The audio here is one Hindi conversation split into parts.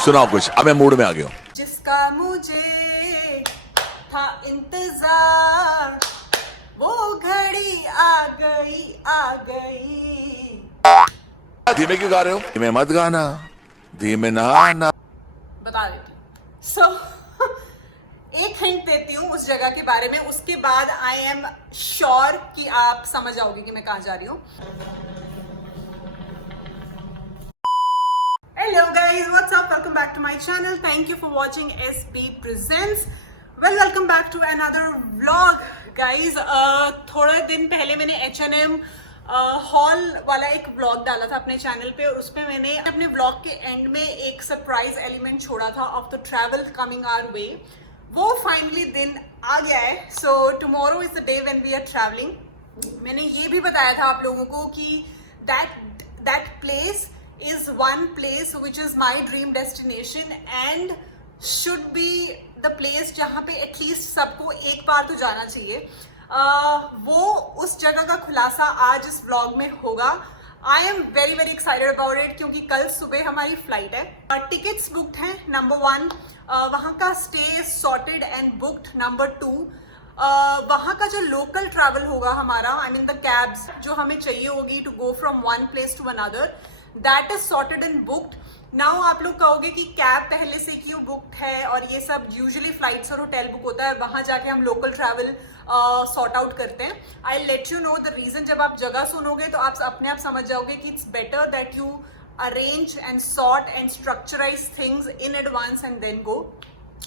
सुनाओ कुछ, अब मैं मूड में आ गया हूँ। जिसका मुझे था इंतजार, वो घड़ी आ गई आ गई। धीमे क्यों गा रहे हो? धीमे मत गाना, धीमे ना आना। बता देती हूँ। एक हिंट देती हूँ उस जगह के बारे में, उसके बाद आई एम श्योर कि आप समझ जाओगे कि मैं कहाँ जा रही हूँ। Hello guys, what's up? Welcome back to my channel. Thank you for watching SB Presents. Well, welcome back to another vlog, guys. थोड़े दिन पहले मैंने H&M हॉल वाला एक व्लॉग डाला था अपने चैनल पे, और उसमें मैंने अपने व्लॉग के एंड में एक सरप्राइज एलिमेंट छोड़ा था of the travel coming our way. वो फाइनली दिन आ गया है। So tomorrow is the day when we are travelling. मैंने ये भी बताया था आप लोगों को कि that place is one place which is my dream destination and should be the place जहाँ पे एटलीस्ट सबको एक बार तो जाना चाहिए। वो उस जगह का खुलासा आज इस व्लॉग में होगा। I am very very excited about it, क्योंकि कल सुबह हमारी फ्लाइट है। टिकट्स बुकड हैं, नंबर 1। वहाँ का stay sorted and booked, number 2। वहाँ का जो लोकल ट्रैवल होगा हमारा, आई मीन द कैब्स जो हमें चाहिए होगी to go from one place to another, that is sorted and booked. Now आप लोग कहोगे कि कैब पहले से क्यों बुकड है, और ये सब यूजुअली फ्लाइट्स और होटल बुक होता है, वहाँ जाके हम लोकल ट्रैवल सॉर्ट आउट करते हैं। I let you know the reason. जब आप जगह सुनोगे तो आप अपने आप समझ जाओगे कि it's better that you arrange and sort and structurise things in advance and then go.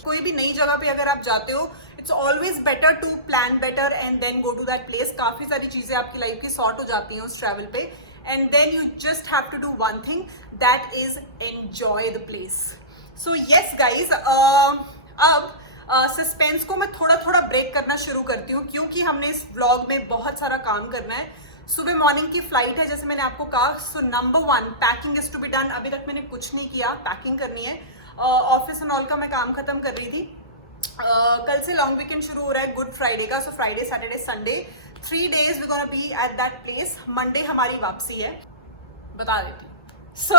कोई भी नई जगह पे अगर आप जाते हो, it's always better to plan better and then go to that place. काफी सारी चीजें आपकी लाइफ की सॉर्ट हो जाती हैं उस ट्रैवल पे, and then you just have to do one thing, that is enjoy the place. So yes guys, अब सस्पेंस को मैं थोड़ा थोड़ा ब्रेक करना शुरू करती हूँ, क्योंकि हमने इस व्लॉग में बहुत सारा काम करना है। सुबह मॉर्निंग की फ्लाइट है, जैसे मैंने आपको कहा। So number 1, packing is to be done. अभी तक मैंने कुछ नहीं किया, पैकिंग करनी है। ऑफिस एंड ऑल का मैं काम खत्म कर रही थी। कल से लॉन्ग वीकेंड शुरू हो रहा है, गुड फ्राइडे का। So Friday Saturday Sunday 3 days we're gonna be at that place. Monday हमारी वापसी है, बता देती हूँ। सो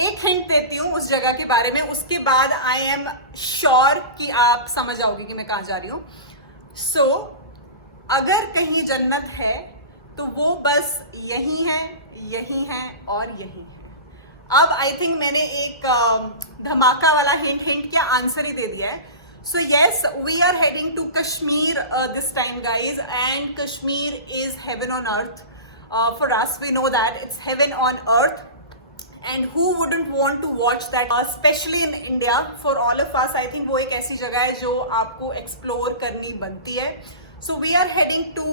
एक हिंट देती हूँ उस जगह के बारे में, उसके बाद आई एम श्योर कि आप समझ जाओगे कि मैं कहाँ जा रही हूँ। सो अगर कहीं जन्नत है तो वो बस यही है, यही है और यही है। अब आई थिंक मैंने एक धमाका वाला हिंट क्या आंसर ही दे दिया है। So yes, we are heading to Kashmir this time, guys, and Kashmir is heaven on earth. For us, we know that it's heaven on earth, and who wouldn't want to watch that? Especially in India, for all of us, I think वो एक ऐसी जगह है जो आपको explore करनी बनती है। So we are heading to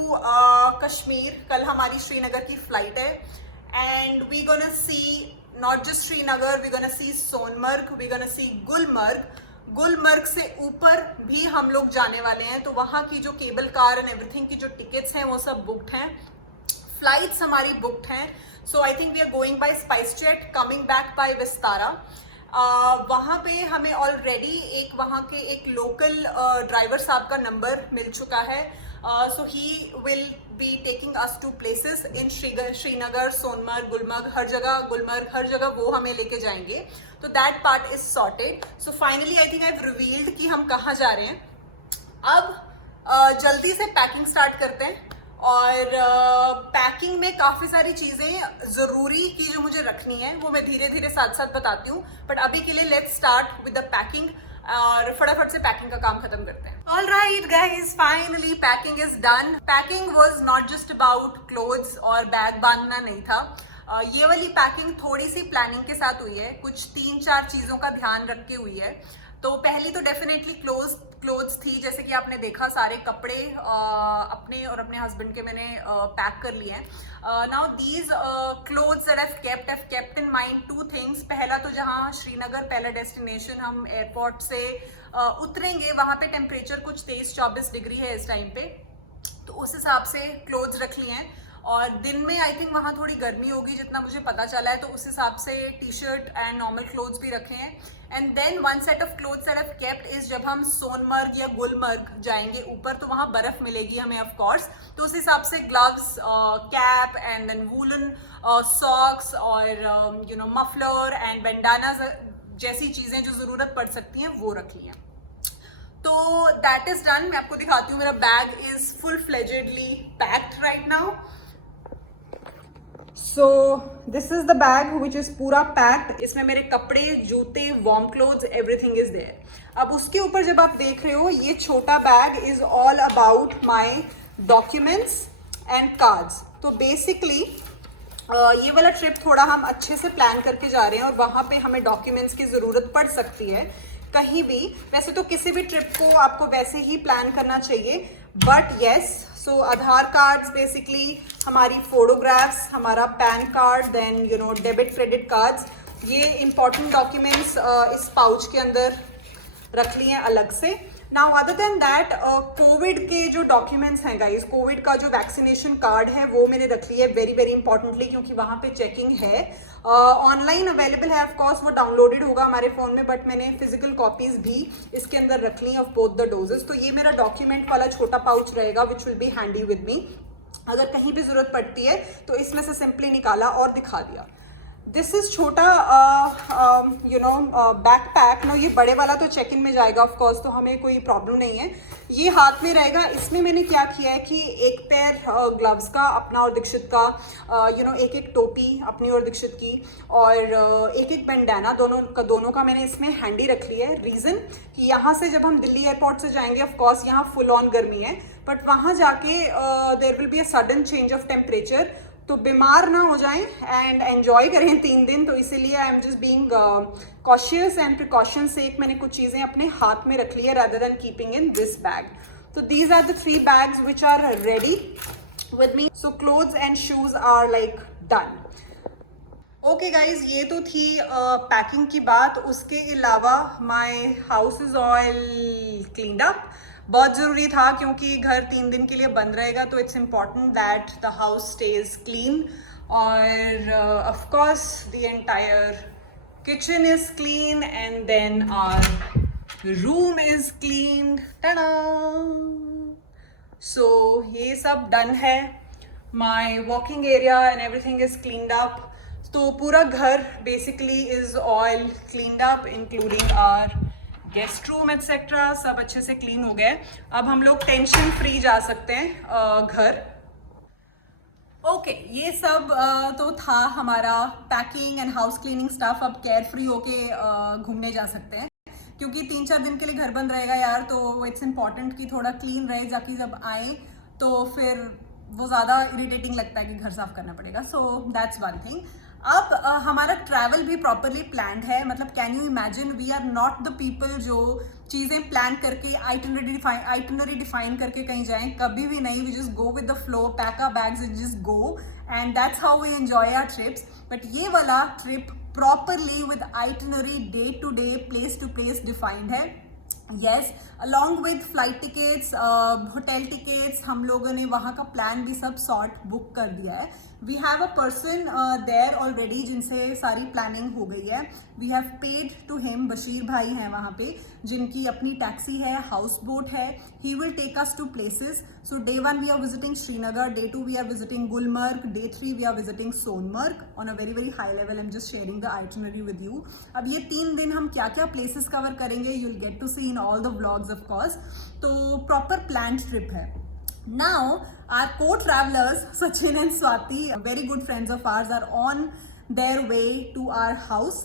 Kashmir. कल हमारी श्रीनगर की flight है, and we gonna see not just Srinagar, we gonna see Sonmarg, we gonna see Gulmarg. Gulmarg से ऊपर भी हम लोग जाने वाले हैं, तो वहाँ की जो केबल कार एंड एवरीथिंग की जो टिकट्स हैं वो सब बुकड हैं। फ्लाइट्स हमारी बुकड हैं। So I think we are going by SpiceJet, coming back by Vistara. वहाँ पे हमें ऑलरेडी एक वहाँ के एक लोकल ड्राइवर साहब का नंबर मिल चुका है। So he will be taking us to places in Srinagar, Sonamarg, Gulmarg, Gulmarg हर जगह वो हमें लेके जाएंगे। तो that part is sorted. So finally I think I have revealed कि हम कहाँ जा रहे हैं। अब जल्दी से पैकिंग स्टार्ट करते हैं, और पैकिंग में काफ़ी सारी चीज़ें ज़रूरी की जो मुझे रखनी है वो मैं धीरे धीरे साथ साथ बताती हूँ। बट अभी के लिए let's start with the packing, और फटाफट से पैकिंग का काम खत्म करते हैं। Alright guys, finally packing is done. Packing was not just about clothes और बैग बांधना नहीं था। ये वाली पैकिंग थोड़ी सी प्लानिंग के साथ हुई है, कुछ 3-4 चीज़ों का ध्यान रख के हुई है। तो पहली तो डेफिनेटली क्लोथ्स थी, जैसे कि आपने देखा सारे कपड़े अपने और अपने हस्बैंड के मैंने पैक कर लिए हैं। Now these clothes that I have kept in mind 2 things. पहला तो जहाँ श्रीनगर पहला डेस्टिनेशन, हम एयरपोर्ट से उतरेंगे, वहाँ पे टेम्परेचर कुछ 23-24 डिग्री है इस टाइम पे, तो उस हिसाब से क्लोथ्स रख लिए हैं। और दिन में आई थिंक वहाँ थोड़ी गर्मी होगी जितना मुझे पता चला है, तो उस हिसाब से T shirt and normal clothes भी रखे हैं। And then one set of clothes that I have kept is, जब हम सोनमर्ग या गुलमर्ग जाएंगे ऊपर तो वहाँ बर्फ मिलेगी हमें ऑफ कोर्स, तो उस हिसाब से gloves, cap and then woollen socks और मफलर एंड बैंडानाज जैसी चीजें जो जरूरत पड़ सकती हैं वो रख ली हैं। तो दैट इज डन। मैं आपको दिखाती हूँ, मेरा bag is full fledgedly packed right now. So this is the bag which is पूरा पैक्ड। इसमें मेरे कपड़े, जूते, warm clothes, everything is there. अब उसके ऊपर जब आप देख रहे हो, ये छोटा bag is all about my documents and cards. तो बेसिकली ये वाला ट्रिप थोड़ा हम अच्छे से प्लान करके जा रहे हैं और वहाँ पे हमें डॉक्यूमेंट्स की ज़रूरत पड़ सकती है कहीं भी। वैसे तो किसी भी ट्रिप को आपको वैसे ही प्लान करना चाहिए, but yes, so Aadhaar cards basically, हमारी फोटोग्राफ्स, हमारा pan card, then you know debit credit cards, ये इंपॉर्टेंट डॉक्यूमेंट्स इस पाउच के अंदर रख लिए हैं अलग से। Now other than that, Covid के जो डॉक्यूमेंट्स हैं गाइस, कोविड का जो वैक्सीनेशन कार्ड है वो मैंने रख लिया है वेरी वेरी इंपॉर्टेंटली, क्योंकि वहाँ पे चेकिंग है। ऑनलाइन अवेलेबल है, ऑफ कोर्स वो डाउनलोडेड होगा हमारे फ़ोन में, बट मैंने फिजिकल कॉपीज़ भी इसके अंदर रख ली हैं ऑफ बोथ द डोजेस। तो ये मेरा डॉक्यूमेंट वाला छोटा पाउच रहेगा which will be handy with me. अगर कहीं भी ज़रूरत पड़ती है तो इसमें से सिंपली निकाला और दिखा दिया। दिस इज छोटा यू नो बैकपैक नो, ये बड़े वाला तो चेक इन में जाएगा ऑफ कोर्स, तो हमें कोई प्रॉब्लम नहीं है। ये हाथ में रहेगा। इसमें मैंने क्या किया है कि एक पेयर ग्लव्स का अपना और दीक्षित का, यू नो एक एक टोपी अपनी और दीक्षित की, और एक एक बैंडाना दोनों का मैंने इसमें हैंडी रख लिया है। रीज़न कि यहाँ से जब हम दिल्ली एयरपोर्ट से जाएंगे, ऑफ कोर्स यहाँ फुल ऑन गर्मी है, बट वहाँ जाके there will be a sudden change of temperature, तो बीमार ना हो जाएं एंड एंजॉय करें 3 दिन। तो इसीलिए आई am just being cautious and precaution से एक मैंने कुछ चीज़ें अपने हाथ में रख ली है rather than keeping in this bag. तो these are the 3 bags which are ready with me. So clothes and shoes are like done. Okay guys, ये तो थी पैकिंग की बात। उसके अलावा my house is all cleaned up. बहुत ज़रूरी था क्योंकि घर 3 दिन के लिए बंद रहेगा, तो it's important that the house stays clean. और of course the entire kitchen is clean and then our room is clean. Tada! So ये सब डन है। My walking area and everything is cleaned up. तो पूरा घर basically is all cleaned up including our guest room etcetera, सब अच्छे से क्लीन हो गए। अब हम लोग टेंशन फ्री जा सकते हैं घर। ओके, ये सब तो था हमारा packing and house cleaning stuff. अब केयर फ्री होके घूमने जा सकते हैं, क्योंकि 3-4 दिन के लिए घर बंद रहेगा यार, तो इट्स इम्पॉर्टेंट कि थोड़ा क्लीन रहे, जाकि जब आए तो फिर वो ज़्यादा इरिटेटिंग लगता है कि घर साफ करना पड़ेगा। So that's one thing. अब हमारा ट्रैवल भी प्रॉपरली प्लान्ड है। मतलब can you imagine, we are not the people जो चीज़ें प्लान करके आइटनरी डिफाइन करके कहीं जाएं, कभी भी नहीं। We just go with the flow, pack our bags and just go, and that's how we enjoy our trips. But ये वाला trip properly with itinerary, day to day, place to place defined है। Yes, along with flight tickets, hotel tickets, हम लोगों ने वहाँ का प्लान भी सब सॉर्ट बुक कर दिया है। We have a person there already जिनसे सारी प्लानिंग हो गई है। We have paid to him, Bashir भाई हैं वहाँ पे, जिनकी अपनी टैक्सी है, हाउस बोट है। He will take us to places. So day 1 we are visiting Srinagar, day 2 we are visiting Gulmarg, day 3 we are visiting Sonamarg on a very very high level. I am just sharing the itinerary with you. अब ये 3 दिन हम क्या क्या प्लेसेस कवर करेंगे, you will get to see in all the vlogs of course. तो प्रॉपर प्लान्ड ट्रिप है। Now our co-travelers Sachin and Swati, very good friends of ours, are on their way to our house.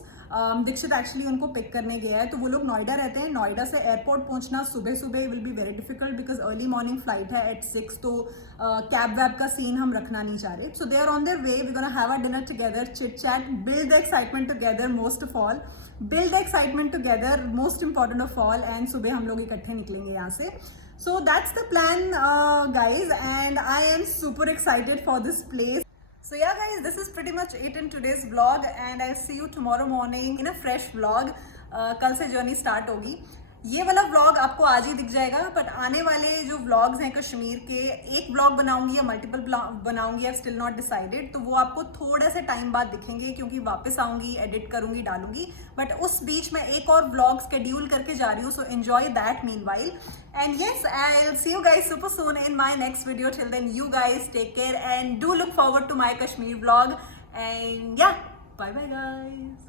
Dikshit actually उनको पिक करने गया है। तो वो लोग नोएडा रहते हैं। नोएडा से एयरपोर्ट पहुंचना सुबह सुबह will be very difficult because early morning flight है एट 6, तो कैब वैब का सीन हम रखना नहीं चाह रहे। So they are on their way, we gonna have a dinner together, chit chat, build the excitement together, most of all build the excitement together, most important of all. And सुबह हम लोग इकट्ठे निकलेंगे यहाँ से। So that's the plan, guys, and I am super excited for this place. So yeah guys, this is pretty much it in today's vlog, and I'll see you tomorrow morning in a fresh vlog. कल से जर्नी स्टार्ट होगी। ये वाला व्लॉग आपको आज ही दिख जाएगा, बट आने वाले जो व्लॉग्स हैं कश्मीर के, एक व्लॉग बनाऊंगी या मल्टीपल बनाऊंगी, आई स्टिल नॉट डिसाइडेड। तो वो आपको थोड़े से टाइम बाद दिखेंगे, क्योंकि वापस आऊंगी, एडिट करूंगी, डालूंगी। बट उस बीच में एक और व्लॉग स्केड्यूल करके जा रही हूँ, so enjoy that meanwhile. And yes, I will see you guys super soon in my next video. Till then you guys take care and do look forward to my Kashmir vlog. And yeah, bye bye guys.